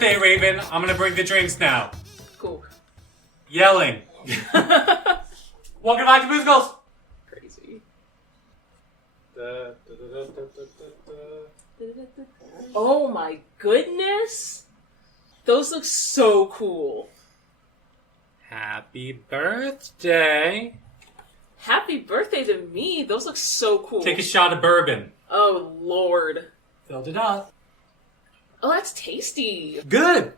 birthday, Raven. I'm gonna bring the drinks now. Cool. Yelling. Welcome back to Boozicals. Crazy. Oh my goodness. Those look so cool. Happy birthday. Happy birthday to me. Those look so cool. Take a shot of bourbon. Oh, Lord. Filled it up. Oh, that's tasty. Good.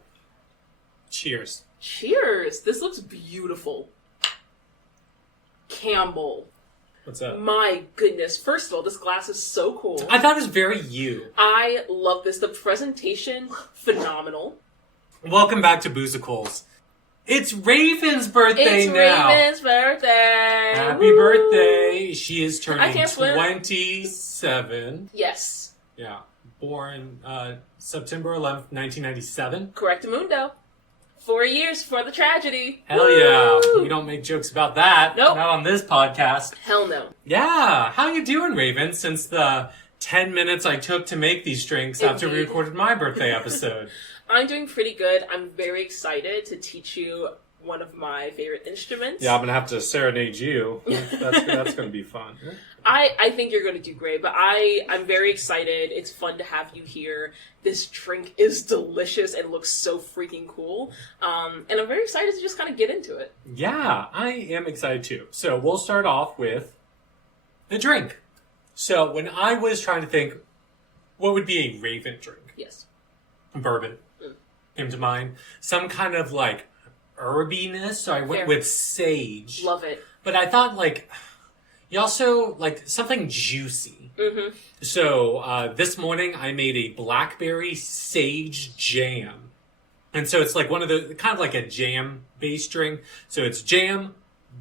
Cheers. Cheers. This looks beautiful. Campbell. What's up? My goodness. First of all, this glass is so cool. I thought it was very you. I love this. The presentation, phenomenal. Welcome back to Boozicals. It's Raven's birthday It's now. Raven's birthday. Happy Woo! birthday. She is turning can't flirt. 27. Yes. Yeah. Born September 11th, 1997. Correctamundo. 4 years for the tragedy. Hell Woo! yeah. We don't make jokes about that. Nope. Not on this podcast. Hell no. Yeah. How you doing, Raven, since the 10 minutes I took to make these drinks after we Indeed. recorded my birthday episode? I'm doing pretty good. I'm very excited to teach you one of my favorite instruments. Yeah, I'm going to have to serenade you. That's going to be fun. I think you're going to do great, but I'm very excited. It's fun to have you here. This drink is delicious and looks so freaking cool. And I'm very excited to just kind of get into it. Yeah, I am excited too. So we'll start off with the drink. So when I was trying to think what would be a Raven drink, Yes. bourbon came to mind. Some kind of like herbiness. So I went Fair. with sage. Love it. But I thought like you also like something juicy. Mm-hmm. So this morning I made a blackberry sage jam. And so it's like one of the kind of like a jam based drink. So it's jam,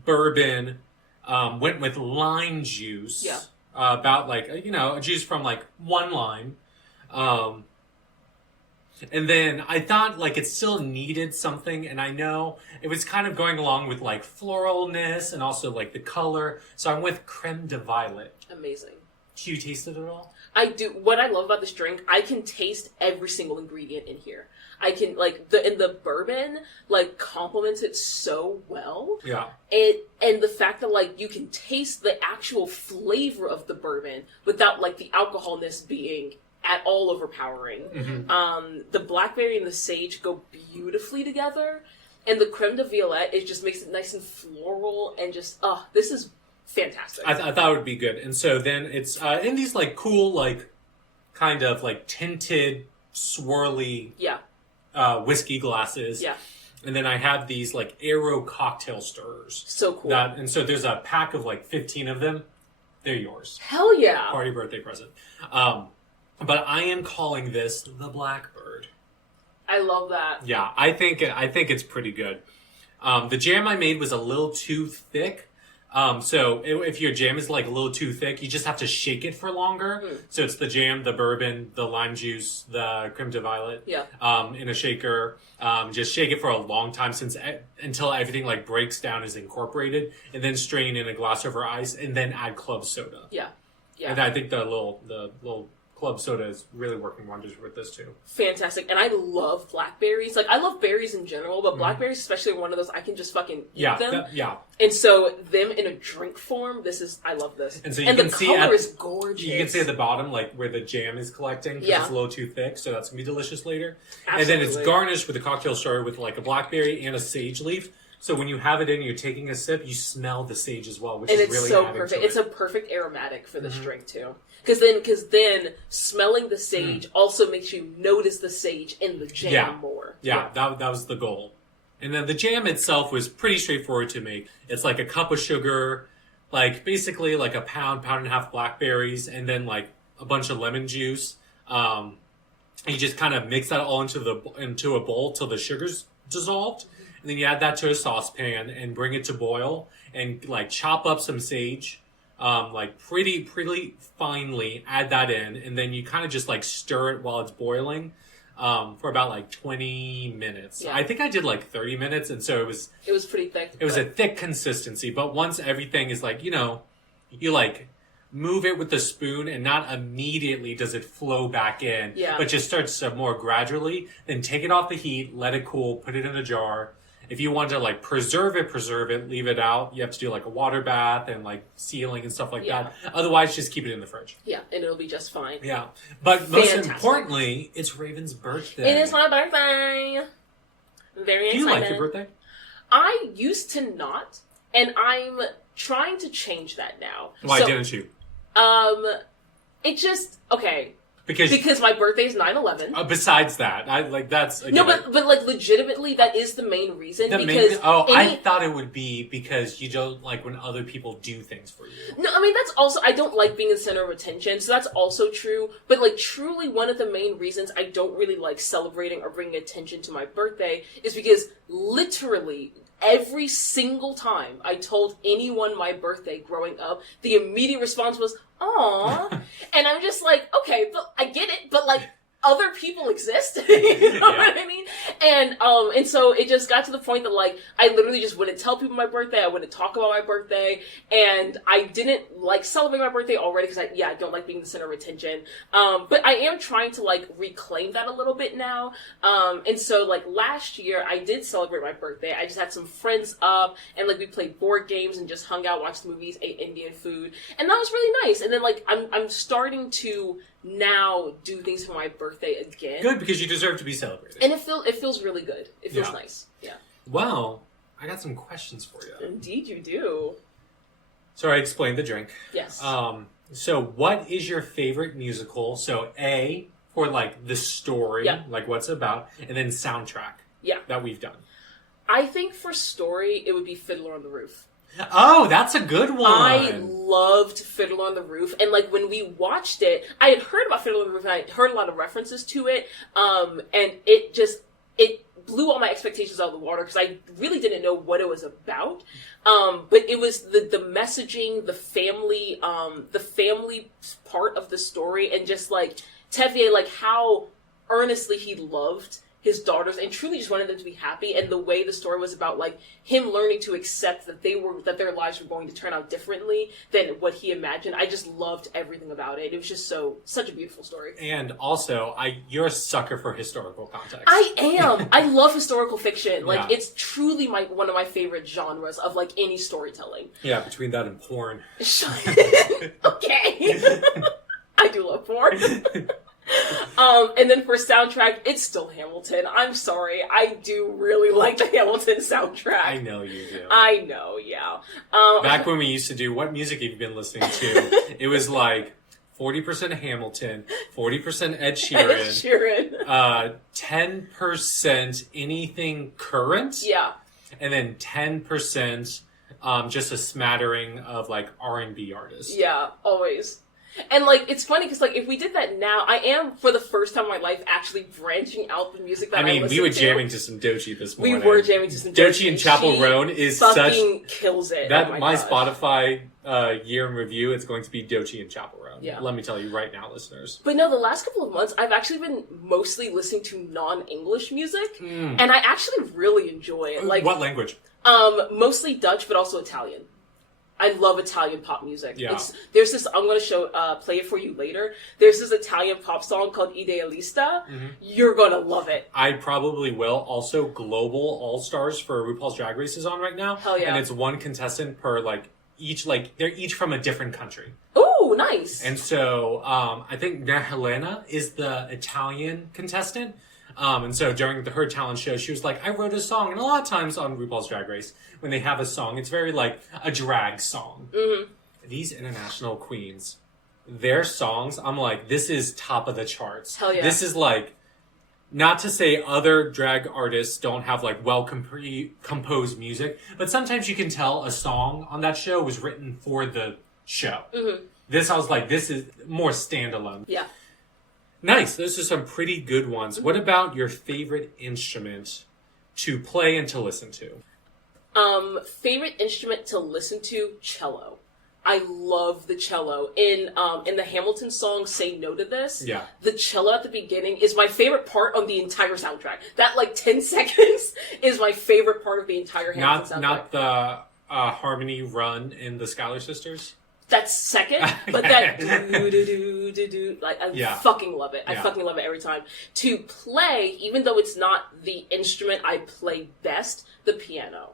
bourbon, went with lime juice. Yeah. About like, a juice from like one lime. And then I thought like it still needed something, and I know it was kind of going along with like floralness and also like the color. So I'm with Creme de Violette. Amazing. Do you taste it at all? I do. What I love about this drink, I can taste every single ingredient in here. I can like the bourbon like complements it so well. Yeah. And the fact that like you can taste the actual flavor of the bourbon without like the alcoholness being at all overpowering. Mm-hmm. The blackberry and the sage go beautifully together, and the creme de violette just makes it nice and floral and just this is fantastic. I thought it would be good. And so then it's in these like cool like kind of like tinted swirly whiskey glasses. Yeah. And then I have these like Aero cocktail stirrers. So cool. And so there's a pack of like 15 of them. They're yours. Hell yeah. Party birthday present. But I am calling this the Blackbird. I love that. Yeah, I think it's pretty good. The jam I made was a little too thick. So if your jam is like a little too thick, you just have to shake it for longer. So it's the jam, the bourbon, the lime juice, the creme de violette. Yeah. In a shaker. Just shake it for a long time until everything like breaks down, is incorporated, and then strain in a glass over ice, and then add club soda. Yeah. Yeah. And I think the little club soda is really working wonders with this too. Fantastic. And I love blackberries. Like, I love berries in general, but blackberries especially are one of those I can just fucking eat them. And so them in a drink form, I love this. And so the color is gorgeous. You can see at the bottom, like, where the jam is collecting, because it's a little too thick, so that's going to be delicious later. Absolutely. And then it's garnished with a cocktail starter with, like, a blackberry and a sage leaf. So when you have it in and you're taking a sip, you smell the sage as well, which is really so adding perfect. to it. It's a perfect aromatic for this drink, too. Because then smelling the sage also makes you notice the sage in the jam more. Yeah, that was the goal. And then the jam itself was pretty straightforward to make. It's like a cup of sugar, like basically like a pound and a half blackberries, and then like a bunch of lemon juice. You just kind of mix that all into a bowl till the sugar's dissolved. And then you add that to a saucepan and bring it to boil, and like chop up some sage. Like pretty finely, add that in, and then you kind of just like stir it while it's boiling for about like 20 minutes. Yeah. I think I did like 30 minutes, and so it was pretty thick. It was a thick consistency, but once everything is like, you like move it with the spoon and not immediately does it flow back in, but just starts to more gradually, then take it off the heat, let it cool, put it in a jar. If you want to like preserve it, leave it out. You have to do like a water bath and like sealing and stuff like that. Otherwise, just keep it in the fridge. Yeah, and it'll be just fine. Yeah. But most importantly, it's Raven's birthday. It is my birthday. Very excited. Do you like your birthday? I used to not, and I'm trying to change that now. Why didn't you? It just, okay. Because my birthday's 9/11. Besides that, that's... No, but like legitimately, that is the main reason. I thought it would be because you don't like when other people do things for you. No, I mean, that's also... I don't like being the center of attention, so that's also true. But like, truly, one of the main reasons I don't really like celebrating or bringing attention to my birthday is because literally... every single time I told anyone my birthday growing up, the immediate response was, "Aw." And I'm just like, okay, but I get it, but like, other people exist. You know what I mean? And so it just got to the point that like, I literally just wouldn't tell people my birthday, I wouldn't talk about my birthday, and I didn't like celebrate my birthday already because I don't like being the center of attention. But I am trying to like reclaim that a little bit now. And so like last year I did celebrate my birthday. I just had some friends up and like we played board games and just hung out, watched movies, ate Indian food, and that was really nice. And then like I'm starting to now do things for my birthday again. Good, because you deserve to be celebrated. And it feels really good. It feels nice. Yeah. Well, I got some questions for you. Indeed you do. So I explained the drink. Yes. So what is your favorite musical? So A, for like the story, like what's it about, and then soundtrack that we've done. I think for story, it would be Fiddler on the Roof. Oh, that's a good one. I loved Fiddler on the Roof, and like when we watched it, I had heard about Fiddler on the Roof, and I heard a lot of references to it, and it blew all my expectations out of the water because I really didn't know what it was about. But it was the messaging, the family part of the story, and just like Tevier, like how earnestly he loved his daughters and truly just wanted them to be happy, and the way the story was about like him learning to accept that their lives were going to turn out differently than what he imagined. I just loved everything about it. It was just such a beautiful story. And also, you're a sucker for historical context. I am. I love historical fiction. Like it's truly one of my favorite genres of like any storytelling. Yeah, between that and porn. Okay. I do love porn. And then for soundtrack, it's still Hamilton. I'm sorry. I do really like the Hamilton soundtrack. I know you do. I know, yeah. Back when we used to do, what music have you been listening to? It was like 40% Hamilton, 40% Ed Sheeran. 10% anything current. Yeah. And then 10% just a smattering of like R&B artists. Yeah, always. And, like, it's funny because, like, if we did that now, I am, for the first time in my life, actually branching out the music that I listen to. We were jamming to some Doechii this morning. We were jamming to some Doechii. Doechii and Chapel Roan is fucking kills it. That, my Spotify year in review, it's going to be Doechii and Chapel Roan. Yeah. Let me tell you right now, listeners. But no, the last couple of months, I've actually been mostly listening to non-English music, and I actually really enjoy it. Like, what language? Mostly Dutch, but also Italian. I love Italian pop music. Yeah. There's this, I'm going to play it for you later. There's this Italian pop song called Idealista. Mm-hmm. You're going to love it. I probably will. Also, Global All-Stars for RuPaul's Drag Race is on right now. Hell yeah. And it's one contestant per, they're each from a different country. Ooh, nice. And so, I think Helena is the Italian contestant. And so during her talent show, she was like, I wrote a song. And a lot of times on RuPaul's Drag Race, when they have a song, it's very like a drag song. Mm-hmm. These international queens, their songs, I'm like, this is top of the charts. Hell yeah. This is like, not to say other drag artists don't have like composed music, but sometimes you can tell a song on that show was written for the show. Mm-hmm. I was like, this is more standalone. Yeah. Nice. Those are some pretty good ones. What about your favorite instrument to play and to listen to? Favorite instrument to listen to? Cello. I love the cello. In the Hamilton song "Say No to This," the cello at the beginning is my favorite part on the entire soundtrack. That 10 seconds is my favorite part of the entire Hamilton soundtrack. Not the harmony run in the Schuyler Sisters? That's second, but that do, like, I fucking love it. I fucking love it every time. To play, even though it's not the instrument I play best, the piano.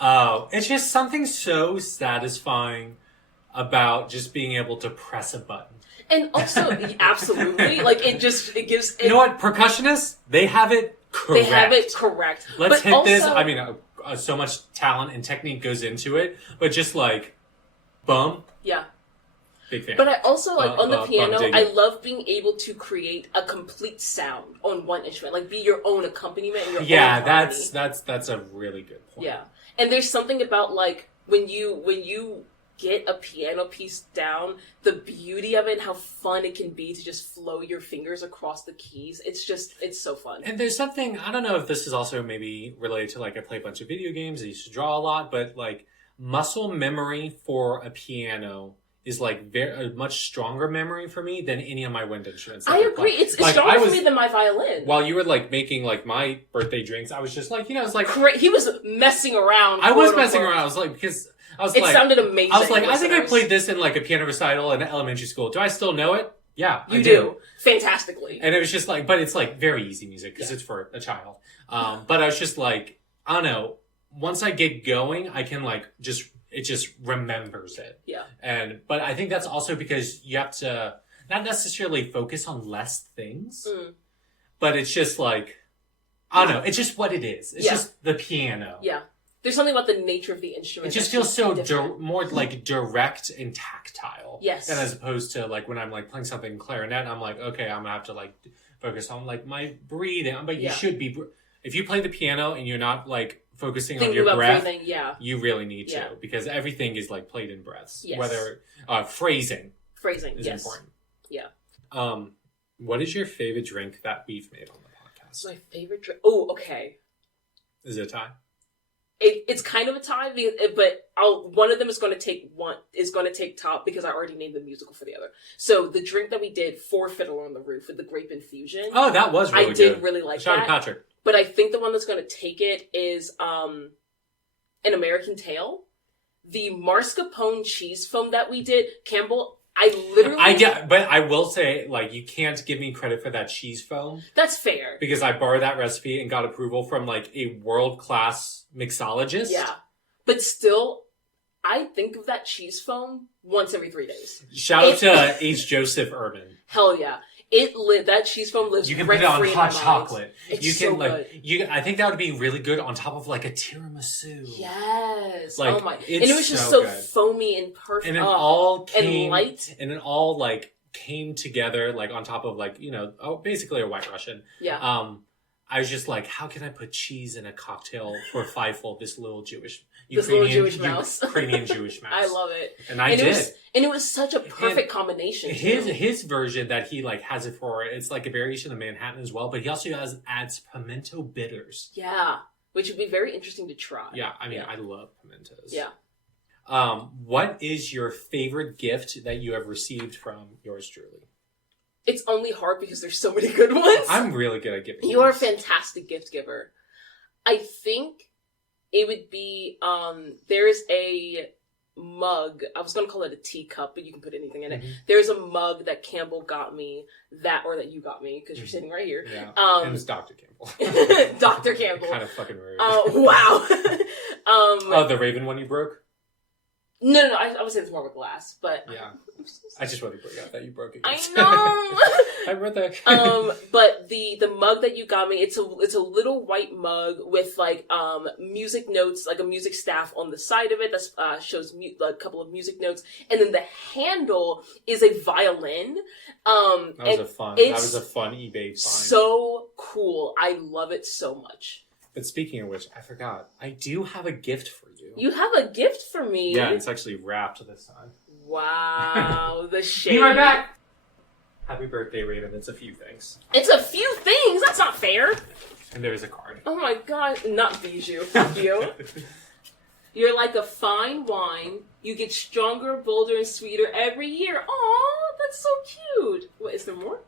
Oh, it's just something so satisfying about just being able to press a button. And also, absolutely, like, it gives... You know what? Percussionists, they have it correct. They have it correct. Let's hit this. I mean, so much talent and technique goes into it, but just like, boom. Yeah. Big fan. But I also, like, on the piano, I love being able to create a complete sound on one instrument. Like, be your own accompaniment and your own harmony. that's a really good point. Yeah. And there's something about, like, when you get a piano piece down, the beauty of it and how fun it can be to just flow your fingers across the keys. It's so fun. And there's something, I don't know if this is also maybe related to, like, I play a bunch of video games, I used to draw a lot, but, like, muscle memory for a piano is, like, a much stronger memory for me than any of my wind instruments. I agree. It's like, stronger for me than my violin. While you were, like, making, like, my birthday drinks, I was just like, you know, it's like... He was messing around. I was messing around. I was like, because... It sounded amazing. I was like, I think I played this in, like, a piano recital in elementary school. Do I still know it? Yeah, you do. Fantastically. And it was just like, but it's, like, very easy music because it's for a child. But I was just like, I don't know. Once I get going, I can, like, it just remembers it. Yeah. But I think that's also because you have to not necessarily focus on less things, but it's just like, I don't know. It's just what it is. It's just the piano. Yeah. There's something about the nature of the instrument. It just feels so more like direct and tactile. Yes. And as opposed to like when I'm like playing something clarinet, I'm like, okay, I'm gonna have to like focus on like my breathing. But you should be, if you play the piano and you're not like focusing on your breath, breathing, you really need to because everything is like played in breaths. Yes. Whether phrasing is important. Yeah. What is your favorite drink that we've made on the podcast? My favorite drink. Oh, okay. Is it a tie? It's kind of a tie, but one of them is going to take top because I already named the musical for the other. So the drink that we did for Fiddler on the Roof with the grape infusion. Oh, that was really good. I did really like that. Shout out to Patrick. But I think the one that's going to take it is An American Tail. The mascarpone cheese foam that we did, Campbell. But I will say, like, you can't give me credit for that cheese foam. That's fair. Because I borrowed that recipe and got approval from, like, a world-class mixologist. Yeah. But still, I think of that cheese foam once every 3 days. Shout out to H. Joseph Urban. Hell yeah. That cheese foam lives. You can put it on hot chocolate. It's so good. I think that would be really good on top of like a tiramisu. Yes. Like, oh my! And it was just so foamy and perfect. And it all came and light. And it all like came together like on top of like basically a White Russian. Yeah. I was just like, how can I put cheese in a cocktail for Fievel, this little Jewish mouse. Ukrainian Jewish mouse. I love it. And I did. And it was such a perfect combination. His version that he like has it for, it's like a variation of Manhattan as well, but he also adds pimento bitters. Yeah. Which would be very interesting to try. Yeah, I mean, I love pimentos. Yeah. What is your favorite gift that you have received from yours truly? It's only hard because there's so many good ones. I'm really good at giving. You are a fantastic gift giver. I think it would be, there's a mug. I was going to call it a teacup, but you can put anything in it. There's a mug that Campbell got me, that you got me, because you're sitting right here. Yeah. It was Dr. Campbell. Dr. Campbell. Kind of fucking rude. Wow. The Raven one you broke? No, I would say it's more of a glass, but... Yeah. I just want to bring up that you broke it. I know! Happy birthday. But the mug that you got me, it's a little white mug with, like, music notes, like a music staff on the side of it that shows a couple of music notes. And then the handle is a violin. That was a fun eBay find. So cool. I love it so much. But speaking of which, I forgot. I do have a gift for you. You have a gift for me? Yeah, it's actually wrapped this time. Wow, the shade. Be right back! Happy birthday, Raven. It's a few things. It's a few things? That's not fair. And there's a card. Oh my god. Not bijou. Fuck you. You're like a fine wine. You get stronger, bolder, and sweeter every year. Aw, that's so cute. What, is there more?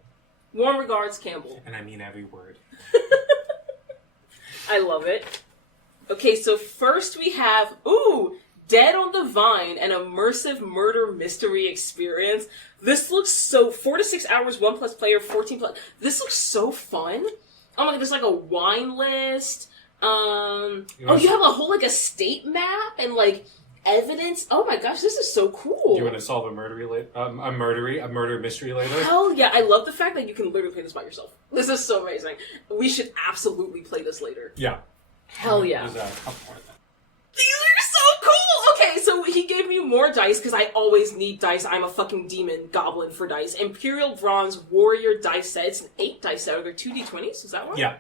Warm regards, Campbell. And I mean every word. I love it. Okay, so first we have, Dead on the Vine, an immersive murder mystery experience. This looks so... 4 to 6 hours, 1 plus player, 14 plus... This looks so fun. Oh my god, there's like a wine list. You have a whole like estate map and like evidence. Oh my gosh, this is so cool. Do you want to solve a murder mystery later? Hell yeah, I love the fact that you can literally play this by yourself. This is so amazing. We should absolutely play this later. Yeah. Hell yeah. There's a couple more of them. These are so cool! Okay, so he gave me more dice, because I always need dice. I'm a fucking demon goblin for dice. Imperial Bronze Warrior dice set. It's an 8 dice set. Are there 2d20s? Is that one? Yeah.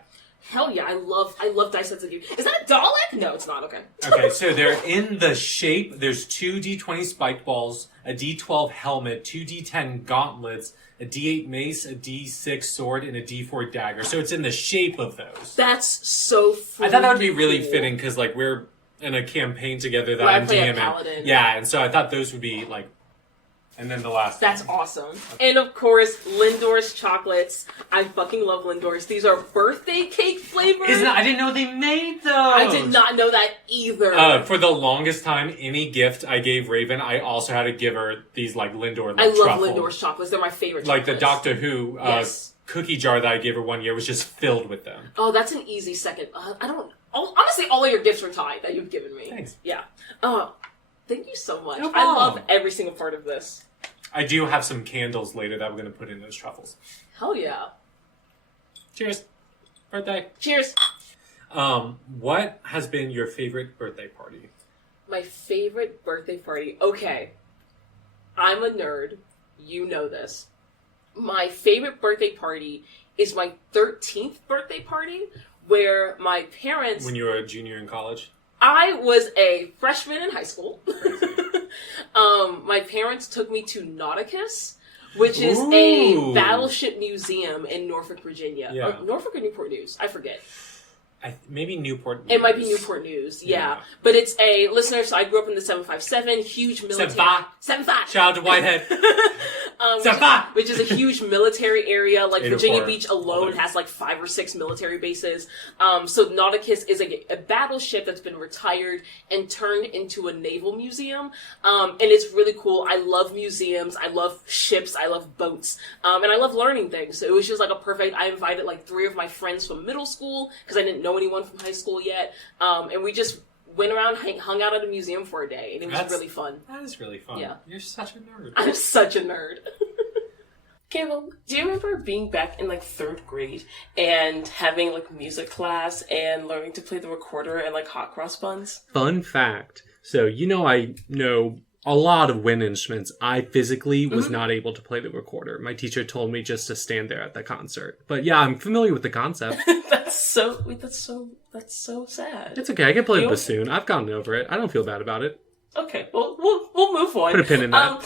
Hell yeah, I love dice sets like you. Is that a Dalek? No, it's not. Okay. Okay, so they're in the shape. There's 2 D20 spike balls, a D12 helmet, 2 D10 gauntlets, a D8 mace, a D6 sword, and a D4 dagger. So it's in the shape of those. That's so freaking I thought that would be really cool. fitting because like we're in a campaign together that Where I I'm play a DMing. paladin. Yeah, and so I thought those would be like. And then the last. That's awesome. And of course, Lindor's chocolates. I fucking love Lindor's. These are birthday cake flavored. I didn't know they made those. I did not know that either. For the longest time, any gift I gave Raven, I also had to give her these like Lindor. I love truffles. Lindor's chocolates. They're my favorite. Like chocolates. the Doctor Who Yes. cookie jar that I gave her one year was just filled with them. Oh, that's an easy second. Honestly, all of your gifts are tied that you've given me. Thanks. Yeah. Thank you so much. No I problem. love every single part of this. I do have some candles later that we're going to put in those truffles. Hell yeah. Cheers. Birthday. Cheers. What has been your favorite birthday party? My favorite birthday party. Okay. I'm a nerd. You know this. My favorite birthday party is my 13th birthday party where my parents... When you were a junior in college? I was a freshman in high school. My parents took me to Nauticus, which is a battleship museum in Norfolk, Virginia. Yeah. Or Norfolk or Newport News? I forget. Maybe Newport News. It might be Newport News, yeah. But it's a, listener, so I grew up in the 757, huge military... 75! Shout out to Whitehead. Which is a huge military area. Like, Virginia 804. Beach alone has like 5 or 6 military bases. So Nauticus is a battleship that's been retired and turned into a naval museum. And it's really cool. I love museums. I love ships. I love boats. And I love learning things. So it was just like a perfect... I invited like 3 of my friends from middle school because I didn't know anyone from high school yet. And we just went around, hung out at a museum for a day, and it was really fun. That is really fun. Yeah. You're such a nerd. I'm such a nerd. Campbell, do you remember being back in like 3rd grade and having like music class and learning to play the recorder and like hot cross buns? Fun fact. So, I know a lot of wind instruments. I physically was not able to play the recorder. My teacher told me just to stand there at the concert. But yeah, I'm familiar with the concept. That's so sad. It's okay. I can play the bassoon. I've gotten over it. I don't feel bad about it. Okay, well, we'll move on. Put a pin in that.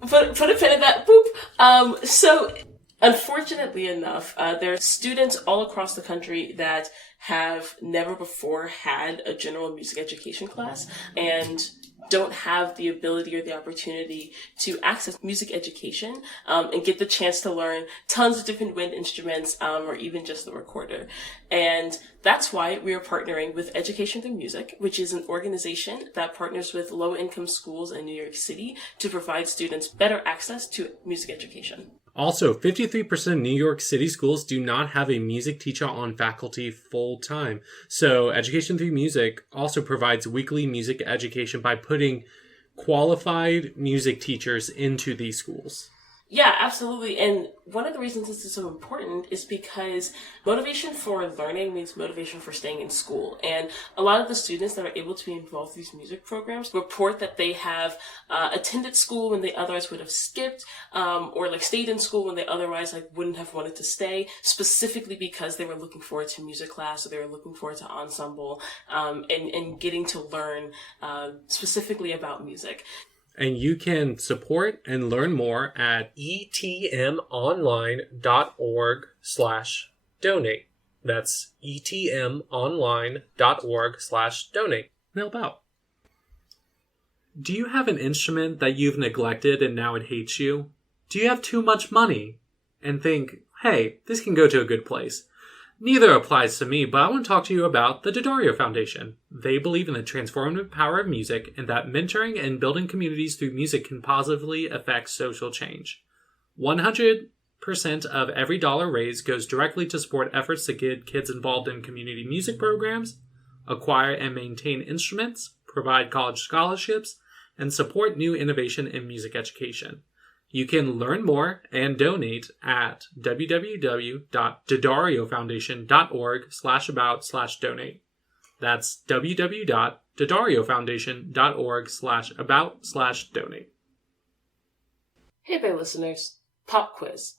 Put a pin in that. Boop. So, unfortunately enough, there are students all across the country that have never before had a general music education class and don't have the ability or the opportunity to access music education and get the chance to learn tons of different wind instruments or even just the recorder. And that's why we are partnering with Education Through Music, which is an organization that partners with low-income schools in New York City to provide students better access to music education. Also, 53% of New York City schools do not have a music teacher on faculty full-time. So Education Through Music also provides weekly music education by putting qualified music teachers into these schools. Yeah, absolutely. And one of the reasons this is so important is because motivation for learning means motivation for staying in school. And a lot of the students that are able to be involved in these music programs report that they have attended school when they otherwise would have skipped, or like stayed in school when they otherwise like wouldn't have wanted to stay, specifically because they were looking forward to music class or they were looking forward to ensemble, and getting to learn specifically about music. And you can support and learn more at etmonline.org/donate. That's etmonline.org/donate. Help out. Do you have an instrument that you've neglected and now it hates you? Do you have too much money and think, hey, this can go to a good place? Neither applies to me, but I want to talk to you about the Daddario Foundation. They believe in the transformative power of music and that mentoring and building communities through music can positively affect social change. 100% of every dollar raised goes directly to support efforts to get kids involved in community music programs, acquire and maintain instruments, provide college scholarships, and support new innovation in music education. You can learn more and donate at www.daddariofoundation.org/about/donate. That's www.daddariofoundation.org/about/donate. Hey there, listeners. Pop quiz.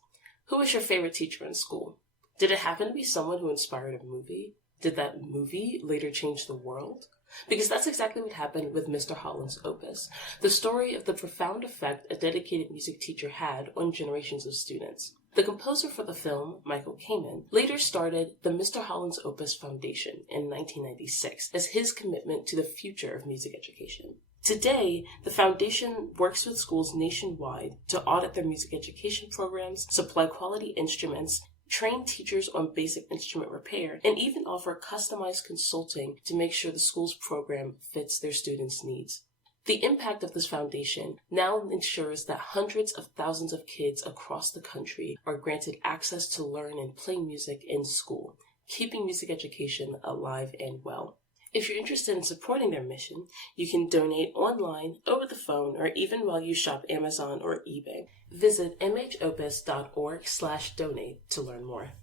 Who was your favorite teacher in school? Did it happen to be someone who inspired a movie? Did that movie later change the world? Because that's exactly what happened with Mr. Holland's opus, the story of the profound effect a dedicated music teacher had on generations of students. The composer for the film, Michael Kamen, later started the Mr. Holland's Opus Foundation in 1996 as his commitment to the future of music education. Today, the foundation works with schools nationwide to audit their music education programs, supply quality instruments, train teachers on basic instrument repair, and even offer customized consulting to make sure the school's program fits their students' needs. The impact of this foundation now ensures that hundreds of thousands of kids across the country are granted access to learn and play music in school, keeping music education alive and well. If you're interested in supporting their mission, you can donate online, over the phone, or even while you shop Amazon or eBay. Visit mhopus.org/donate to learn more.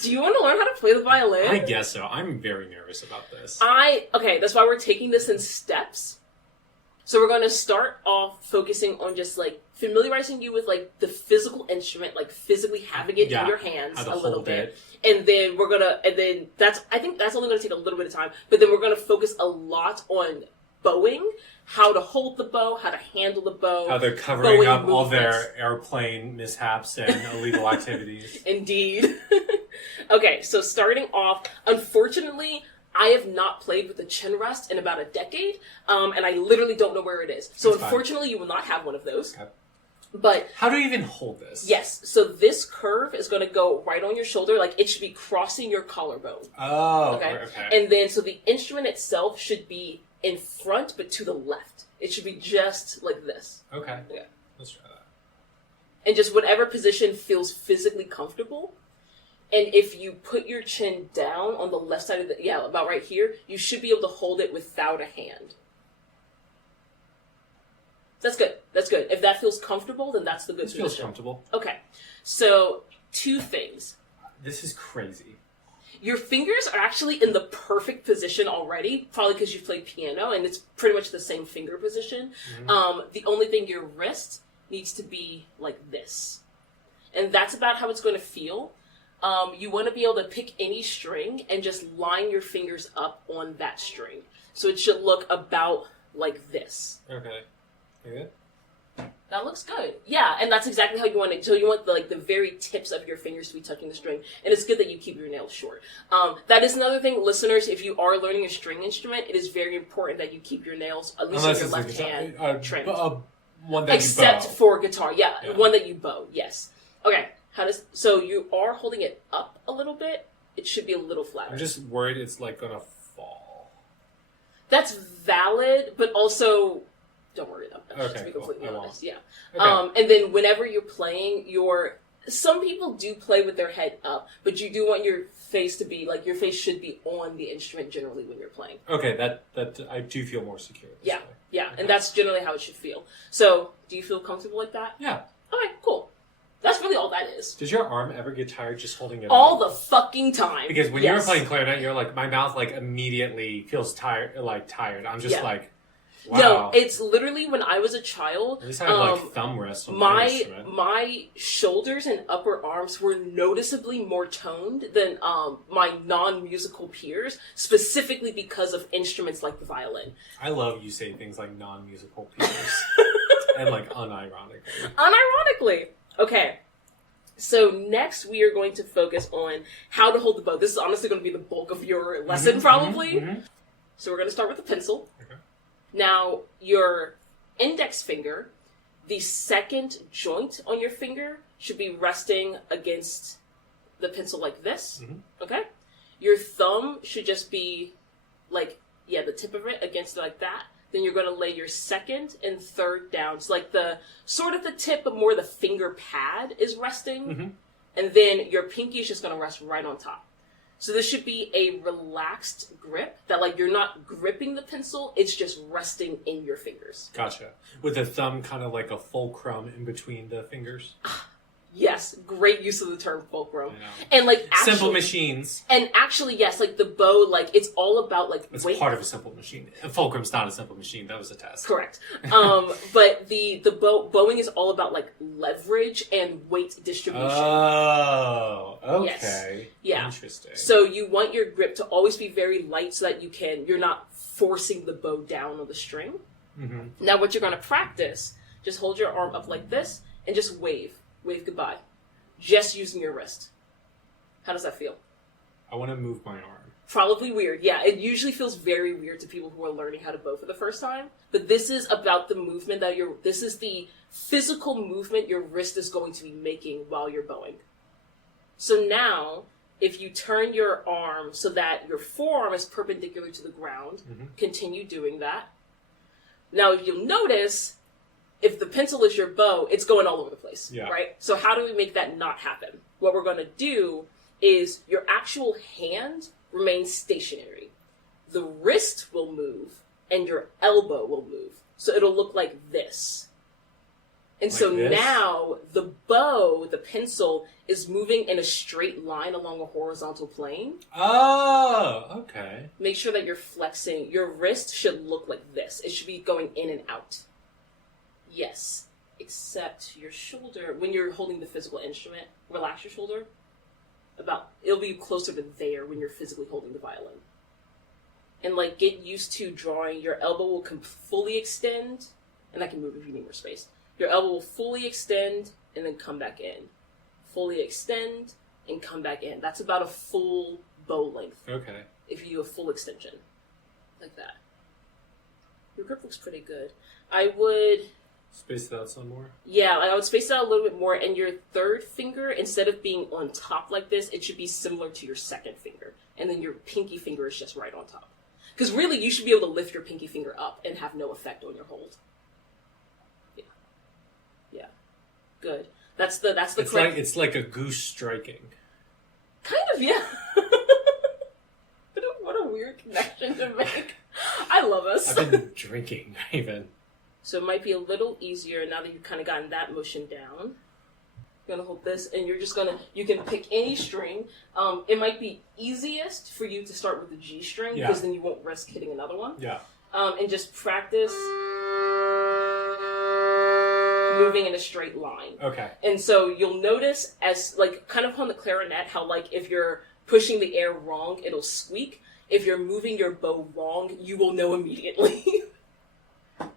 Do you want to learn how to play the violin? I guess so. I'm very nervous about this. Okay, that's why we're taking this in steps. So we're going to start off focusing on just like familiarizing you with like the physical instrument, like physically having it in your hands a little bit. And then I think that's only going to take a little bit of time, but then we're going to focus a lot on bowing, how to hold the bow, how to handle the bow. How they're covering up all their airplane mishaps and illegal activities. Indeed. Okay, so starting off, unfortunately, I have not played with the chin rest in about a decade, and I literally don't know where it is. So unfortunately, you will not have one of those. Okay. But how do you even hold this? Yes, so this curve is going to go right on your shoulder, like it should be crossing your collarbone. Oh, okay. And then, so the instrument itself should be in front, but to the left. It should be just like this. Okay. Yeah. Let's try that. And just whatever position feels physically comfortable. And if you put your chin down on the left side of about right here, you should be able to hold it without a hand. That's good. That's good. If that feels comfortable, then that's the good position. It feels comfortable. Okay. So, 2 things. This is crazy. Your fingers are actually in the perfect position already, probably because you've played piano, and it's pretty much the same finger position. Mm-hmm. The only thing, your wrist needs to be like this. And that's about how it's going to feel. You want to be able to pick any string and just line your fingers up on that string. So it should look about like this. Okay. Good? That looks good. Yeah, and that's exactly how you want it. So you want the very tips of your fingers to be touching the string. And it's good that you keep your nails short. That is another thing, listeners, if you are learning a string instrument, it is very important that you keep your nails, at least on your left hand, trimmed. One that Except you bow. for guitar. Yeah, one that you bow, yes. Okay, so you are holding it up a little bit. It should be a little flatter. I'm just worried it's gonna fall. That's valid, but also don't worry about that. Okay, to be completely honest, yeah. Okay. And then whenever you're playing, some people do play with their head up, but you do want your face to be your face should be on the instrument generally when you're playing. Okay, that I do feel more secure. Yeah, way. yeah, Okay. and that's generally how it should feel. So, do you feel comfortable like that? Yeah. Okay, cool. That's really all that is. Does your arm ever get tired just holding it all up? The fucking time. Because when you're playing clarinet, you're my mouth immediately feels tired. I'm just wow. No, it's literally when I was a child. At least I have thumb rest on my instrument. My shoulders and upper arms were noticeably more toned than my non-musical peers, specifically because of instruments like the violin. I love you saying things like non-musical peers. And unironically. Unironically. Okay. So next we are going to focus on how to hold the bow. This is honestly going to be the bulk of your lesson, probably. Mm-hmm. So we're going to start with the pencil. Okay. Now, your index finger, the second joint on your finger, should be resting against the pencil like this. Mhm. Okay? Your thumb should just be like, the tip of it against it like that. Then you're going to lay your second and third down. So like the sort of the tip, but more the finger pad is resting. Mm-hmm. And then your pinky is just going to rest right on top. So this should be a relaxed grip that like you're not gripping the pencil, it's just resting in your fingers. Gotcha. With the thumb kind of like a fulcrum in between the fingers. Yes, great use of the term fulcrum. Yeah. And like actually, simple machines. And actually, yes, like the bow, like it's all about like It's weight. part of a simple machine. A fulcrum's not a simple machine. That was a test. Correct. But the bowing is all about like leverage and weight distribution. Oh, okay. Yes. Yeah. Interesting. So you want your grip to always be very light so that you're not forcing the bow down on the string. Mm-hmm. Now what you're going to practice, just hold your arm up like this and just wave. Wave goodbye. Just using your wrist. How does that feel? I want to move my arm. Probably weird. Yeah, it usually feels very weird to people who are learning how to bow for the first time. But this is about the movement this is the physical movement your wrist is going to be making while you're bowing. So now, if you turn your arm so that your forearm is perpendicular to the ground, continue doing that. Now, if you'll notice, if the pencil is your bow, it's going all over the place, right? So how do we make that not happen? What we're going to do is your actual hand remains stationary. The wrist will move, and your elbow will move. So it'll look like this. And like so this? now the bow, the pencil, is moving in a straight line along a horizontal plane. Oh, okay. Make sure that you're flexing. Your wrist should look like this. It should be going in and out. Yes, except your shoulder, when you're holding the physical instrument, relax your shoulder. It'll be closer to there when you're physically holding the violin. And like, get used to drawing. Your elbow will fully extend, and I can move if you need more space. Your elbow will fully extend, and then come back in. Fully extend, and come back in. That's about a full bow length. Okay. If you do a full extension. Like that. Your grip looks pretty good. I would... Space it out some more? Yeah, I would space it out a little bit more, and your third finger, instead of being on top like this, it should be similar to your second finger. And then your pinky finger is just right on top. Because really, you should be able to lift your pinky finger up and have no effect on your hold. Yeah. Yeah. Good. That's the correct... It's like a goose striking. Kind of, yeah. What a weird connection to make. I love us. I've been drinking, Raven. So it might be a little easier now that you've kind of gotten that motion down. You're going to hold this, and you can pick any string. It might be easiest for you to start with the G string, because then you won't risk hitting another one. Yeah. And just practice moving in a straight line. Okay. And so you'll notice as, like, kind of on the clarinet, how, like, if you're pushing the air wrong, it'll squeak. If you're moving your bow wrong, you will know immediately.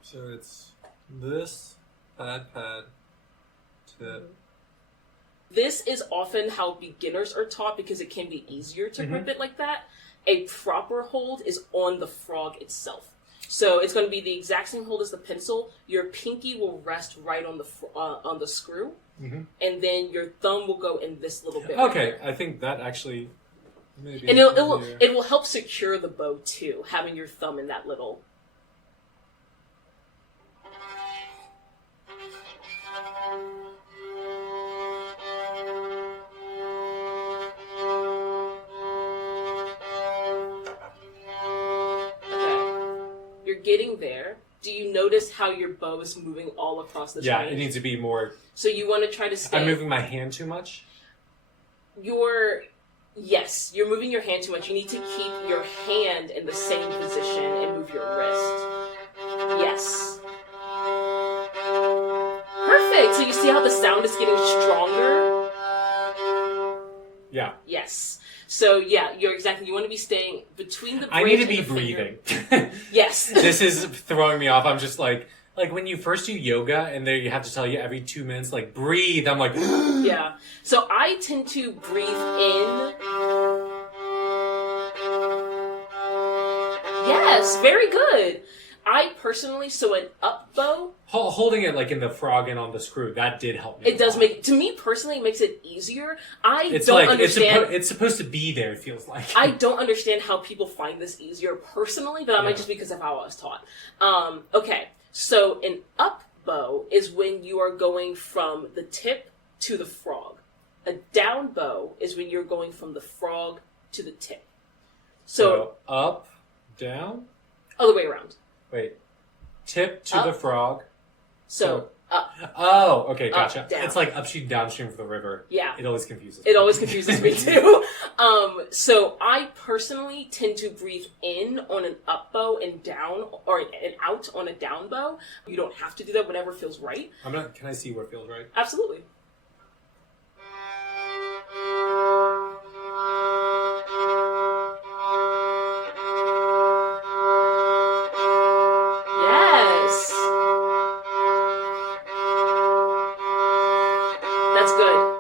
So it's this, pad, tip. This is often how beginners are taught because it can be easier to grip it like that. A proper hold is on the frog itself. So it's going to be the exact same hold as the pencil. Your pinky will rest right on the screw, and then your thumb will go in this little bit. Okay, right I think that actually maybe. and it will help secure the bow too, having your thumb in that little. Getting there. Do you notice how your bow is moving all across the Yeah, string? it needs to be more. So you want to try to stay. I'm moving my hand too much? Yes, you're moving your hand too much. You need to keep your hand in the same position and move your wrist. Yes. Perfect! So you see how the sound is getting stronger? Yeah. Yes. So yeah, you want to be staying between the bridge I need to and be the finger. breathing. Yes. This is throwing me off. I'm just like when you first do yoga and there you have to tell you every 2 minutes, like, breathe. I'm like, yeah. So I tend to breathe in. Yes, very good. I personally, so an up bow, Holding it like in the frog and on the screw, that did help me. it does make, to me personally, it makes it easier. I It's don't like understand. it's supposed to be there. It feels like I don't understand how people find this easier personally, but that might just be because of how I was taught. Okay, so an up bow is when you are going from the tip to the frog. A down bow is when you're going from the frog to the tip. So up, down. other way around. Wait, tip to Up. the frog. So up. Oh, okay, gotcha. down. It's like upstream, downstream for the river. Yeah. It always confuses me. It always confuses me too. So I personally tend to breathe in on an up bow and down, or an out on a down bow. You don't have to do that, whatever feels right. Can I see what feels right? Absolutely. Yes. That's good.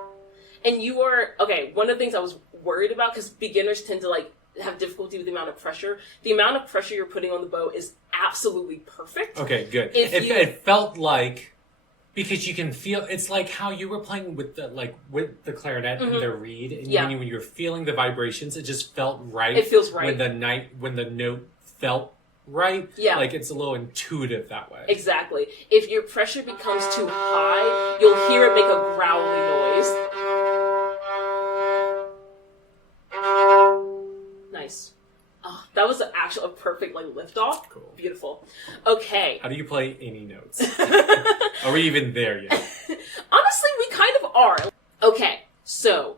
And you are, okay, one of the things I was worried about, because beginners tend to like have difficulty with the amount of pressure. The amount of pressure you're putting on the bow is absolutely perfect. Okay, good. If you- It felt like, because you can feel, it's like how you were playing with the clarinet and the reed, and Yeah. when you're feeling the vibrations, it just felt right. It feels right. When the note felt right. Yeah. Like it's a little intuitive that way. Exactly. If your pressure becomes too high, you'll hear it make a growly noise. Nice. Oh, that was a perfect like lift off. Cool. Beautiful. Okay. How do you play any notes? Are we even there yet? Honestly, we kind of are. Okay, so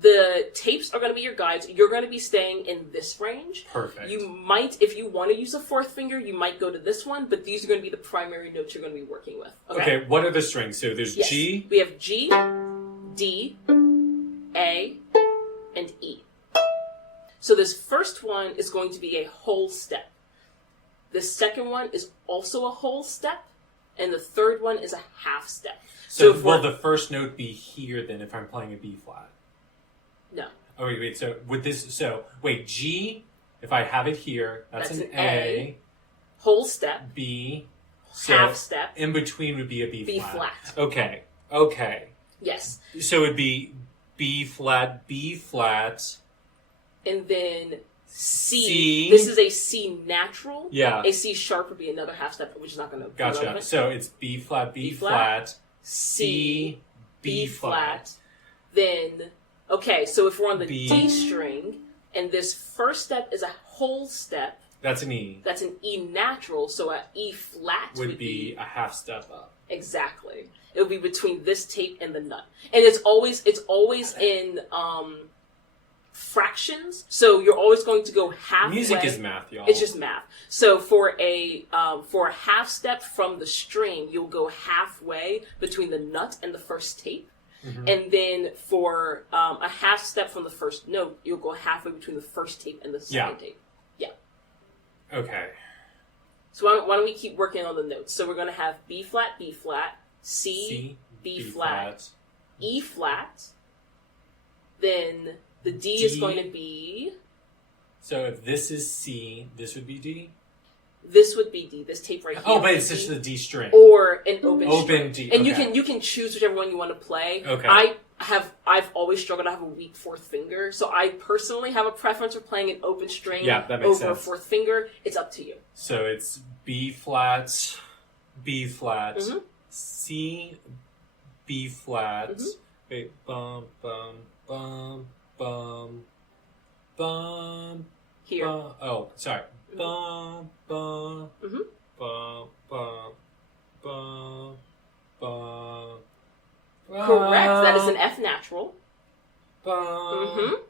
the tapes are going to be your guides. You're going to be staying in this range. Perfect. You might, if you want to use a fourth finger, you might go to this one, but these are going to be the primary notes you're going to be working with. Okay, what are the strings? So there's Yes. G. We have G, D, A, and E. So this first one is going to be a whole step. The second one is also a whole step. And the third one is a half step. So if will we're- the first note be here then if I'm playing a B flat? No. Oh wait, so wait, G, if I have it here, that's an an A. Whole step, B. So half step, in between would be a B B flat. flat. Okay. Yes. So it would be B flat, And then C. C. This is a C natural. Yeah. A C sharp would be another half step, which is not going to be Gotcha. relevant. So it's B flat, B flat, flat, C, B flat. Then, okay, so if we're on the B. D string, and this first step is a whole step, That's an E. that's an E natural, so a E flat Would be a half step up. exactly. It would be between this tape and the nut. And it's always in fractions, so you're always going to go halfway. Music is math, y'all. It's just math. So for a half step from the string, you'll go halfway between the nut and the first tape. Mm-hmm. And then for a half step from the first note, you'll go halfway between the first tape and the second tape. Yeah. Okay. So why don't we keep working on the notes? So we're going to have B flat, C, B flat, E flat. Then the D is going to be... So if this is C, this would be D? This would be D. This tape right here. Oh, but would it's be just the D string. or an open string. D. And okay. you can choose whichever one you want to play. Okay. I've always struggled to have a weak fourth finger, so I personally have a preference for playing an open string Yeah, that makes over sense. a fourth finger. It's up to you. So it's B flat, Mhm. C, B flat. Mhm. Wait, bum, bum, bum, bum, bum. Here. Oh, sorry. Bum, bum, Mhm. bum, bum, bum, bum. Correct. That is an F natural. Bum, Mhm.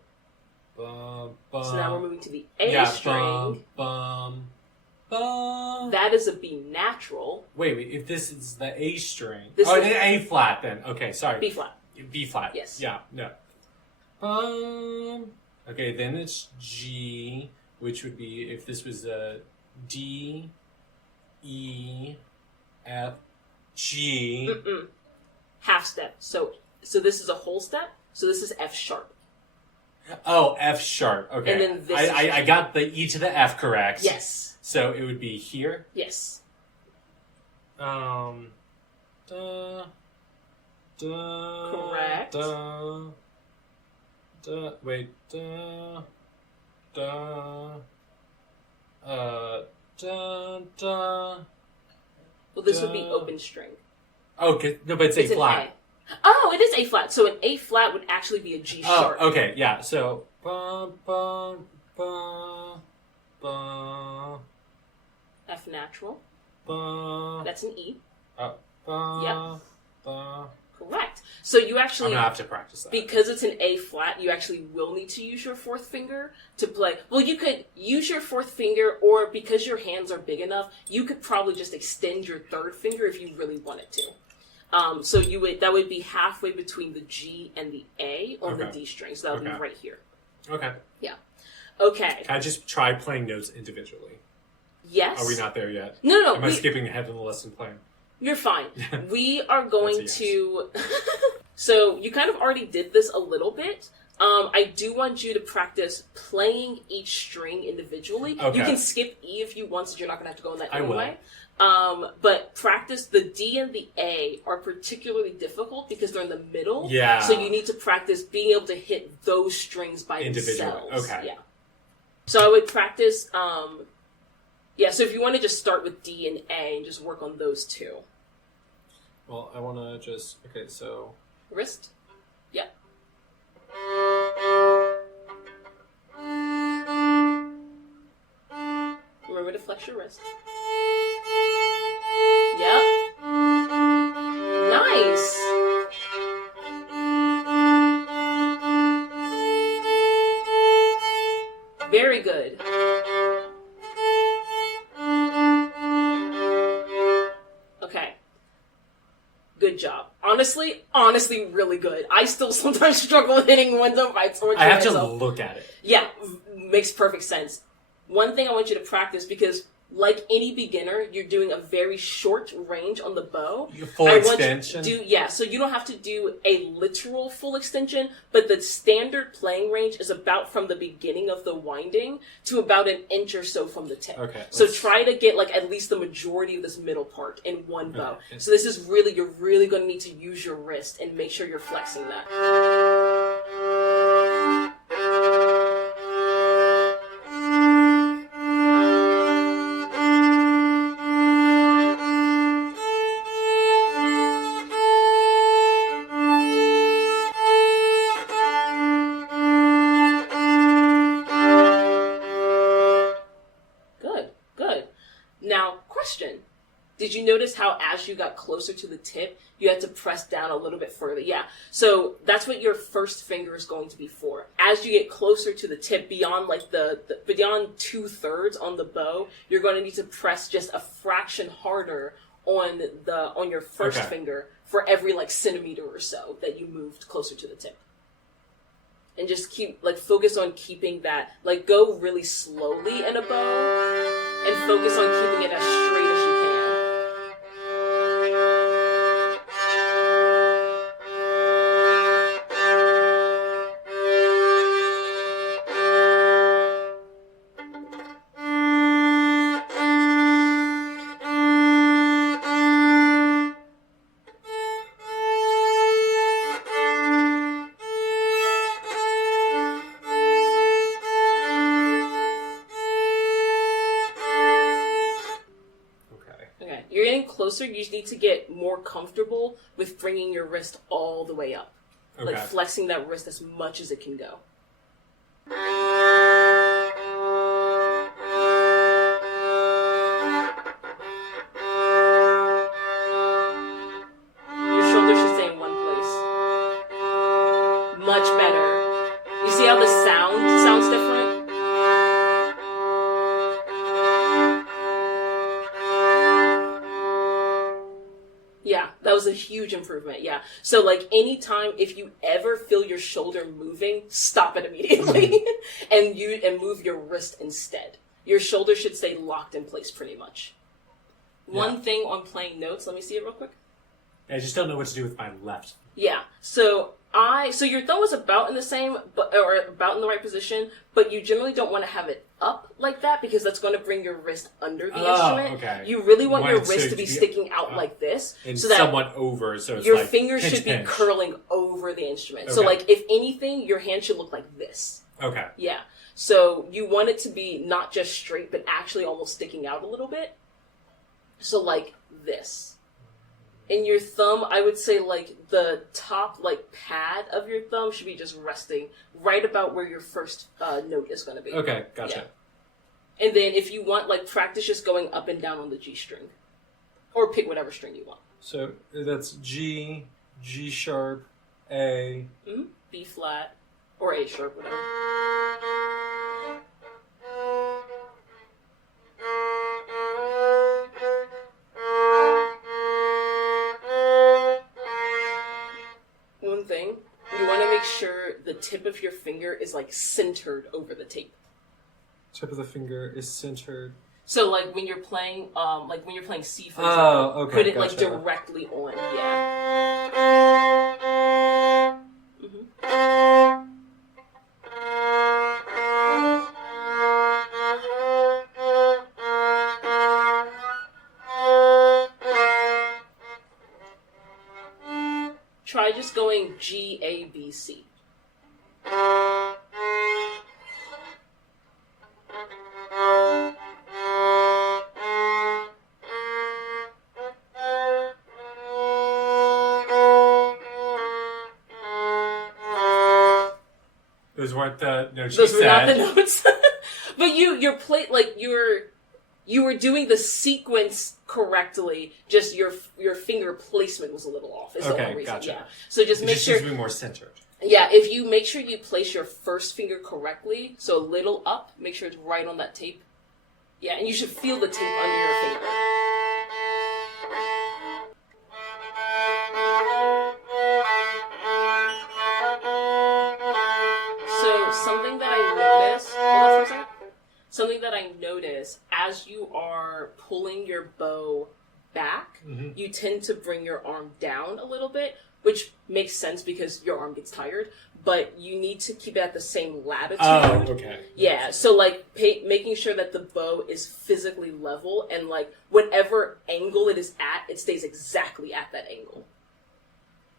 bum, bum. So now we're moving to the A string. Bum, bum. That is a B natural. Wait, if this is the A string. This oh, is- then A flat then. Okay, sorry. B flat. B flat. Yes. Yeah, no. Okay, then it's G, which would be if this was a D, E, F, G. Half step. So this is a whole step. So this is F sharp. Oh, F sharp. Okay. And then this I got the E to the F correct. Yes. So it would be here. Yes. Da, Correct. Wait. Da. Well, this would be open string. Okay, no, but it's A an flat. A. Oh, it is A flat. So an A flat would actually be a G sharp. Oh, okay, yeah. So ba ba ba ba F natural. ba. That's an E. Ba, Yep. ba. Correct. So you I'm actually, gonna have to practice that. because it's an A flat, you actually will need to use your fourth finger to play. Well, you could use your fourth finger, or because your hands are big enough, you could probably just extend your third finger if you really wanted to. So that would be halfway between the G and the A on the Okay. D string. So that would Okay. be right here. Okay. Okay. Can I just try playing notes individually? Yes. Are we not there yet? No. Am I skipping ahead in the lesson plan? You're fine. We are going That's a yes. to... So, you kind of already did this a little bit. I do want you to practice playing each string individually. Okay. You can skip E if you want, so you're not going to have to go in that I will. anyway. But practice the D and the A are particularly difficult because they're in the middle. Yeah. So you need to practice being able to hit those strings by Individually. themselves. Okay. Yeah. So I would practice... so if you want to just start with D and A and just work on those two. Well, I want to just... Okay, so... Wrist? Yeah. Remember to flex your wrist. Yep. Nice. Very good. Okay. Good job. Honestly, really good. I still sometimes struggle with hitting window bites. I have to look at it. Yeah, makes perfect sense. One thing I want you to practice, because like any beginner, you're doing a very short range on the bow. Full I extension? Want you to so you don't have to do a literal full extension, but the standard playing range is about from the beginning of the winding to about an inch or so from the tip. Okay. So try to get like at least the majority of this middle part in one bow. Okay. So this is you're really going to need to use your wrist and make sure you're flexing that. Good. Now, question. Did you notice how as you got closer to the tip, you had to press down a little bit further? Yeah. So that's what your first finger is going to be for. As you get closer to the tip, beyond like beyond 2/3 on the bow, you're going to need to press just a fraction harder on your first finger for every like centimeter or so that you moved closer to the tip. And just focus on keeping that, go really slowly in a bow and focus on keeping it as straight as you can. You're getting closer. You just need to get more comfortable with bringing your wrist all the way up. Okay. Flexing that wrist as much as it can go. Your shoulder should stay in one place. Much better. You see how the sounds different? Yeah, that was a huge improvement. Yeah. So anytime if you ever feel your shoulder moving, stop it immediately and move your wrist instead. Your shoulder should stay locked in place pretty much. Yeah. One thing on playing notes, let me see it real quick. I just don't know what to do with my left. Yeah. So So your thumb is about in the same, or about in the right position, but you generally don't want to have it up like that because that's going to bring your wrist under the instrument. Okay. You really want your Want wrist to to be be sticking out like this, And so that somewhat over, so it's your like fingers pinch, should be pinch. curling over the instrument. So, Okay. like, if anything, your hand should look like this. Okay. Yeah. So you want it to be not just straight, but actually almost sticking out a little bit. So, like this. And your thumb, I would say, like, the top, like, pad of your thumb should be just resting right about where your first note is going to be. Okay, gotcha. Yeah. And then if you want, like, practice just going up and down on the G string. Or pick whatever string you want. So that's G, G sharp, A. Mm-hmm. B flat, or A sharp, whatever. One thing, you want to make sure the tip of your finger is like centered over the tape. Tip of the finger is centered. So like when you're playing, C, for example, okay, put it gotcha. like directly on. Yeah. Mm-hmm. Try just going G, A, B, C. Those weren't the notes Those you were not said. the notes. But you were doing the sequence correctly, just your finger placement was a little off, is the Okay, only reason. gotcha. Yeah. So just It make just sure needs to be more centered. Yeah, if you make sure you place your first finger correctly, so a little up, make sure it's right on that tape. Yeah, and you should feel the tape under your finger. So something that I noticed, hold on for a second. Something that I notice as you are pulling your bow back, you tend to bring your arm down a little bit, which makes sense because your arm gets tired, but you need to keep it at the same latitude. Oh, okay. Yeah, so like making sure that the bow is physically level and like whatever angle it is at, it stays exactly at that angle.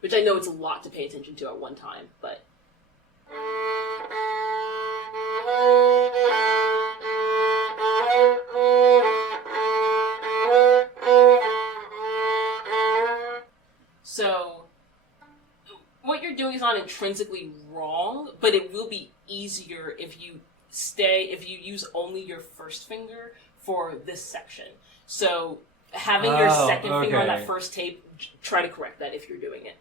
Which I know it's a lot to pay attention to at one time, but... So, what you're doing is not intrinsically wrong, but it will be easier if you use only your first finger for this section. So, having your second finger on that first tape, try to correct that if you're doing it.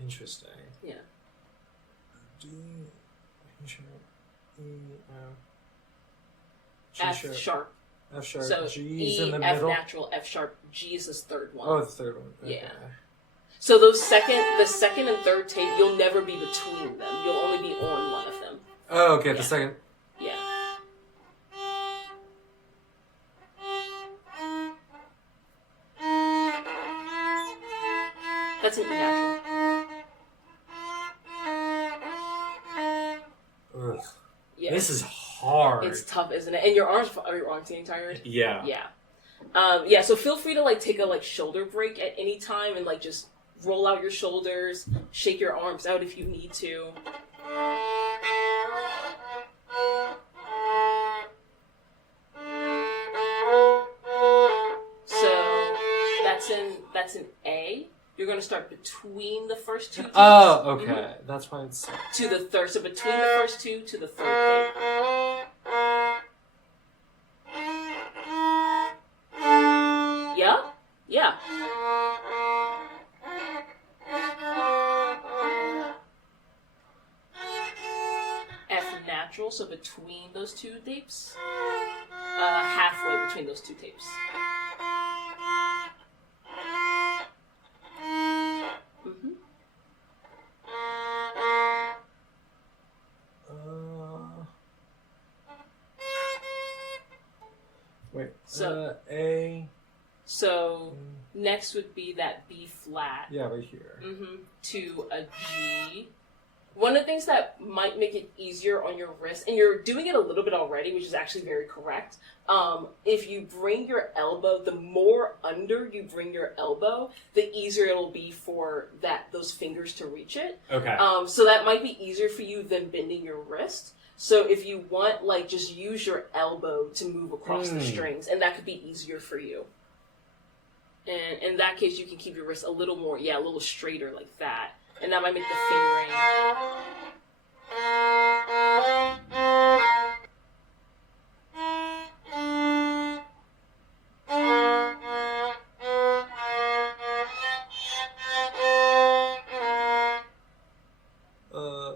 Interesting. Yeah. D, sharp, E, G F sharp, sharp. F sharp, So G's E, in the F middle. natural, F sharp, G is this third one. Oh, the third one. Okay. Yeah. So the second and third tape, you'll never be between them. You'll only be on one of them. Oh, okay. The Yeah. second. Yeah. That's an E natural. Ugh. Yeah. This is hard. It's tough, isn't it? And your arms getting tired? Yeah. Yeah. So feel free to like take a like shoulder break at any time and like just roll out your shoulders, shake your arms out if you need to. So that's an A. You're going to start between the first two tapes. Oh, okay. That's why it's. To the third. So between the first two to the third tape. Yeah? Yeah. F natural, so between those two tapes. Halfway between those two tapes. So A. so next would be that B flat. Yeah, right here. To a G. One of the things that might make it easier on your wrist, and you're doing it a little bit already, which is actually very correct. If you bring your elbow, the more under you bring your elbow, the easier it'll be for those fingers to reach it. Okay. So that might be easier for you than bending your wrist. So if you want, like, just use your elbow to move across the strings, and that could be easier for you. And in that case, you can keep your wrist a little more, a little straighter like that. And that might make the fingering.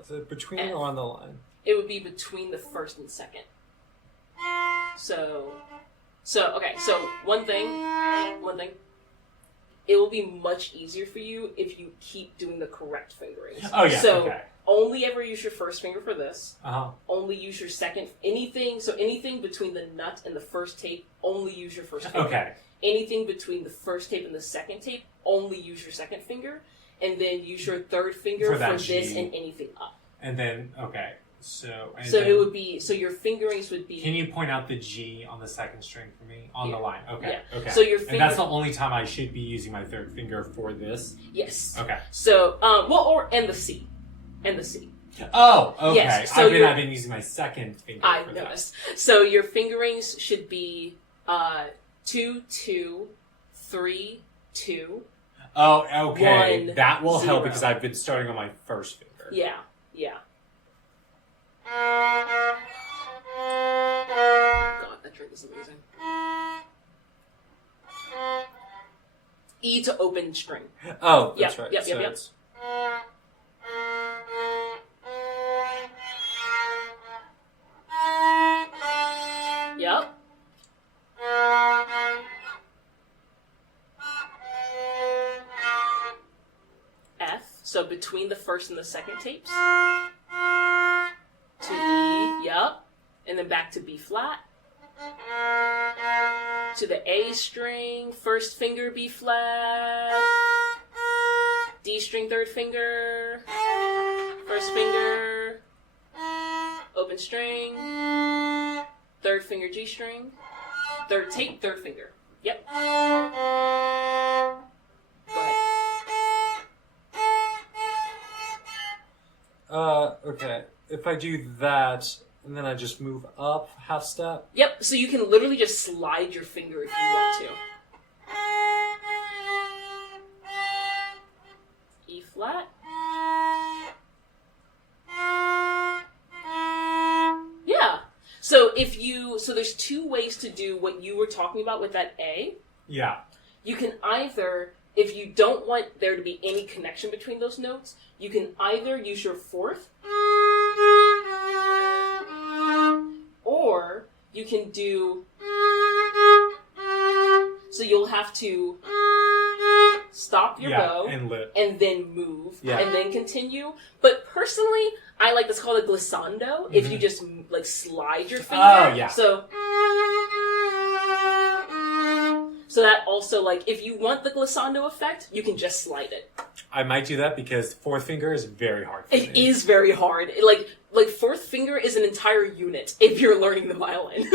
So between or on the line? It would be between the first and second. So okay, so one thing. It will be much easier for you if you keep doing the correct fingering. Oh, yeah, So okay. only ever use your first finger for this. Uh-huh. Only use your second. Anything between the nut and the first tape, only use your first finger. Okay. Anything between the first tape and the second tape, only use your second finger. And then use your third finger For for that this G. and anything up. And then, okay. So It would be, so your fingerings would be... Can you point out the G on the second string for me? On the line. Okay. Yeah. Okay. So your And that's the only time I should be using my third finger for this? Yes. Okay. So, and the C. And the C. Oh, okay. Yes, so I've been using my second finger I for noticed. So your fingerings should be 2, 2, 3, 2. Oh, okay. 1, that will 0. help because I've been starting on my first finger. Yeah. God, that drink is amazing. E to open string. Oh, that's right. Yep. It's- Yep. F. So between the first and the second tapes. To E. Yep. And then back to B flat. To the A string, first finger B flat. D string, third finger. First finger. Open string. Third finger G string. Third tape, third finger. Yep. Go ahead. Okay. If I do that, and then I just move up half step. Yep, so you can literally just slide your finger if you want to. E flat. Yeah. So there's two ways to do what you were talking about with that A. Yeah. You can either, if you don't want there to be any connection between those notes, you can either use your fourth, or you can do, so you'll have to stop your bow and then move and then continue. But personally, I like, that's called a glissando, if you just like slide your finger. Oh, yeah. So that also, like, if you want the glissando effect, you can just slide it. I might do that because fourth finger is very hard for me. It is very hard. Like fourth finger is an entire unit if you're learning the violin.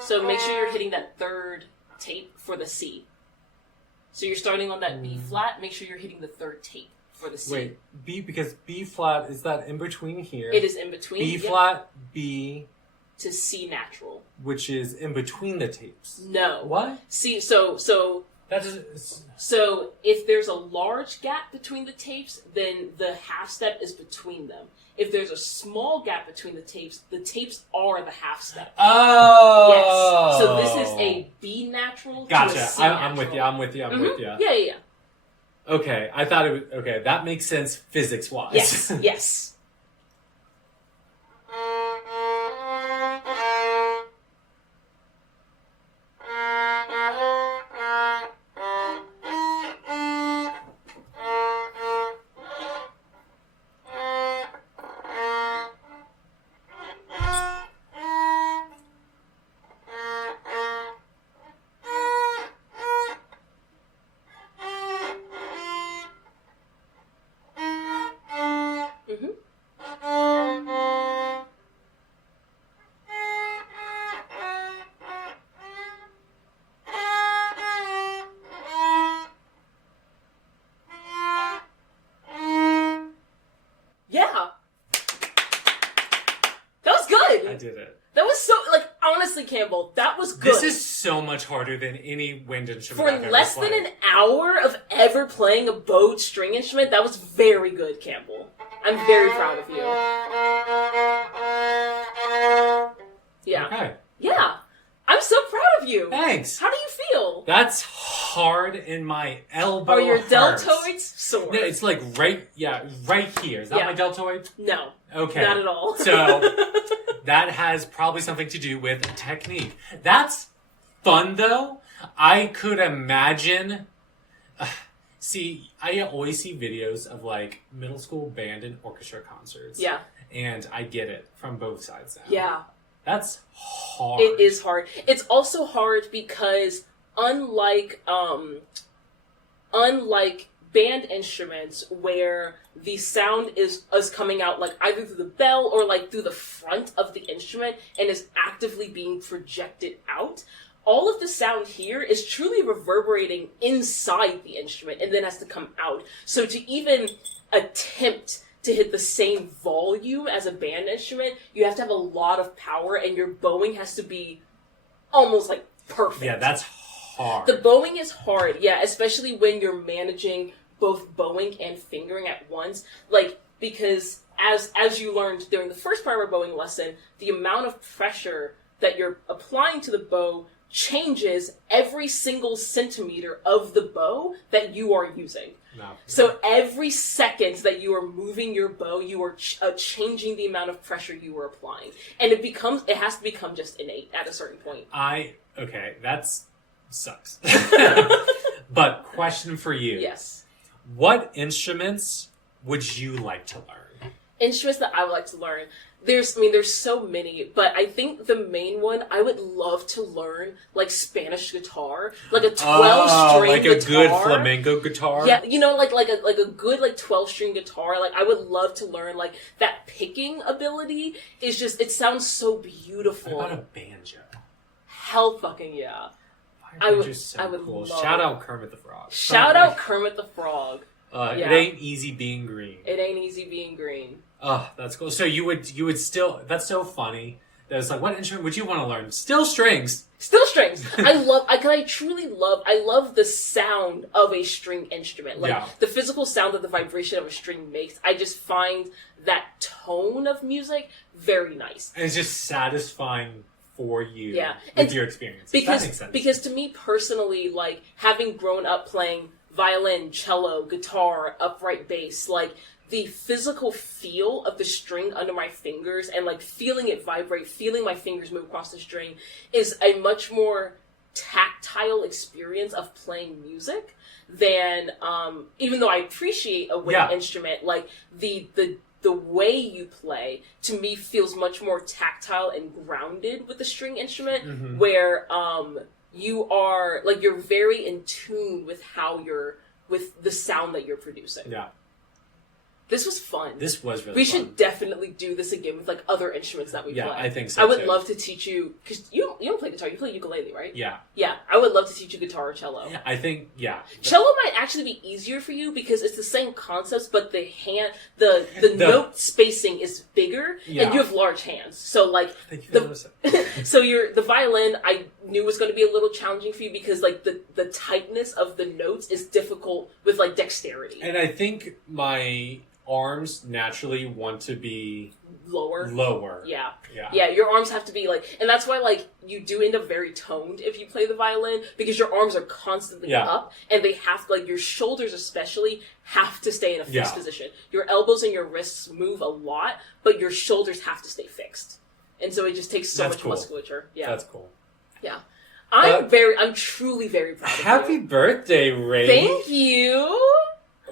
So make sure you're hitting that third tape for the C. So you're starting on that B flat, make sure you're hitting the third tape for the C. Wait, because B flat, is that in between here? It is in between. B flat, B... to C natural. Which is in between the tapes. No. What? See, so That is... So if there's a large gap between the tapes, then the half step is between them. If there's a small gap between the tapes are the half step. Oh! Yes. So this is a B natural Gotcha. to a C I'm with natural. you. I'm with you. Yeah. Okay, I thought it was... Okay, that makes sense physics-wise. Yes. did it. That was so, like, honestly, Campbell, that was good. This is so much harder than any wind instrument For I've ever less played. than an hour of ever playing a bowed string instrument, that was very good, Campbell. I'm very proud of you. Yeah. Okay. Yeah. I'm so proud of you. Thanks. How do you feel? That's hard in my elbow. Are your hurts. deltoids sore? No, it's like right here. Is that Yeah. my deltoid? No. Okay. Not at all. So that has probably something to do with technique. That's fun though. I could imagine. See, I always see videos of like middle school band and orchestra concerts. Yeah. And I get it from both sides now. Yeah. That's hard. It is hard. It's also hard because unlike band instruments where the sound is coming out like either through the bell or like through the front of the instrument and is actively being projected out, all of the sound here is truly reverberating inside the instrument and then has to come out. So to even attempt to hit the same volume as a band instrument, you have to have a lot of power and your bowing has to be almost like perfect. Yeah, that's hard. The bowing is hard, yeah, especially when you're managing both bowing and fingering at once. Like, because as you learned during the first part of our bowing lesson, the amount of pressure that you're applying to the bow changes every single centimeter of the bow that you are using. No. So every second that you are moving your bow, you are changing the amount of pressure you are applying. And it has to become just innate at a certain point. Okay, that's sucks. But question for you. Yes. What instruments would you like to learn? Instruments that I would like to learn. There's so many, but I think the main one, I would love to learn, like, Spanish guitar. Like a 12-string like guitar. a good flamenco guitar? Yeah, you know, like a good, like, 12-string guitar. Like, I would love to learn, like, that picking ability is just, it sounds so beautiful. What about a banjo? Hell fucking yeah. I would cool. love Shout it. out Kermit the Frog. Shout out Kermit the Frog. Yeah. It ain't easy being green. It ain't easy being green. Oh, that's cool. So you would still, that's so funny. That it's like, what instrument would you want to learn? Still strings. Still strings. I truly love the sound of a string instrument. Like, Yeah. the physical sound that the vibration of a string makes. I just find that tone of music very nice. And it's just satisfying for you. Yeah. With And your experience. That makes sense. Because to me personally, like, having grown up playing violin, cello, guitar, upright bass, like, the physical feel of the string under my fingers and, like, feeling it vibrate, feeling my fingers move across the string is a much more tactile experience of playing music than, even though I appreciate a wind instrument, like, the way you play, to me, feels much more tactile and grounded with the string instrument, where, you're very in tune with with the sound that you're producing. Yeah. This was fun. This was really We fun. should definitely do this again with, like, other instruments that we play. Yeah, I think so, I would too. love to teach you, because you don't play guitar, you play ukulele, right? Yeah. Yeah, I would love to teach you guitar or cello. I think, yeah. Cello might actually be easier for you because it's the same concepts, but the note spacing is bigger, and you have large hands. So, like, Thank you for listening. so the violin, I knew was going to be a little challenging for you because, like, the tightness of the notes is difficult with, like, dexterity. And I think my arms naturally want to be lower. Yeah. Yeah. Yeah, your arms have to be, like, and that's why, like, you do end up very toned if you play the violin, because your arms are constantly up, and they have, like, your shoulders especially have to stay in a fixed position. Your elbows and your wrists move a lot, but your shoulders have to stay fixed. And so it just takes so much musculature. Yeah. That's cool. Yeah. I'm truly very proud of you. Happy birthday, Ray. Thank you.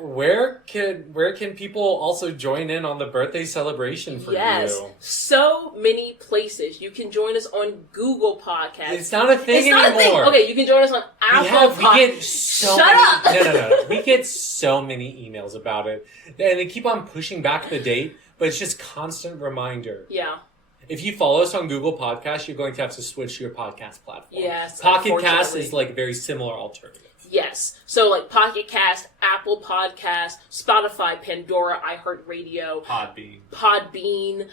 Where can people also join in on the birthday celebration for you? So many places. You can join us on Google Podcasts. It's not a thing anymore. Okay, you can join us on Apple Podcasts. We get so many, No. We get so many emails about it. And they keep on pushing back the date, but it's just constant reminder. Yeah. If you follow us on Google Podcasts, you're going to have to switch to your podcast platform. Yes. Pocket Cast is like a very similar alternative. Yes. So like Pocket Cast, Apple Podcast, Spotify, Pandora, iHeartRadio, Podbean.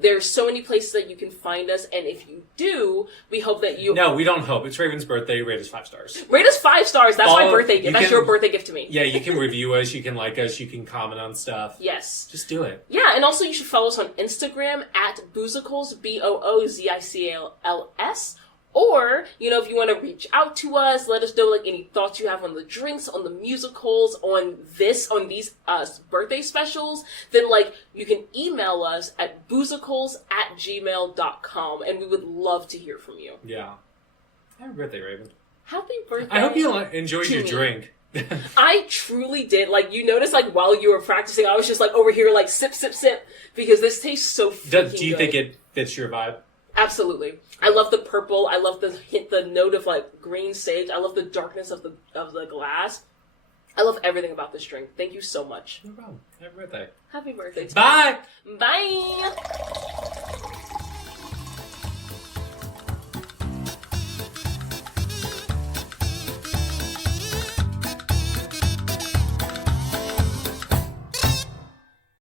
There's so many places that you can find us, and if you do, we hope that you... No, we don't hope. It's Raven's birthday. Rate us 5 stars. Rate us 5 stars. That's my birthday gift. That's your birthday gift to me. Yeah, you can review us. You can like us. You can comment on stuff. Yes. Just do it. Yeah, and also you should follow us on Instagram at Boozicals, Boozicals. Or, you know, if you want to reach out to us, let us know, like, any thoughts you have on the drinks, on the musicals, on these birthday specials, then, like, you can email us at boozicals@gmail.com, and we would love to hear from you. Yeah. Happy birthday, Raven. Happy birthday. I hope you enjoyed your drink. I truly did. Like, you noticed, like, while you were practicing, I was just, like, over here, like, sip, sip, sip, because this tastes so freaking good. Do you think it fits your vibe? Absolutely. I love the purple. I love the note of like green sage. I love the darkness of the glass. I love everything about this drink. Thank you so much. No problem. Happy birthday. Happy birthday. Bye. Bye.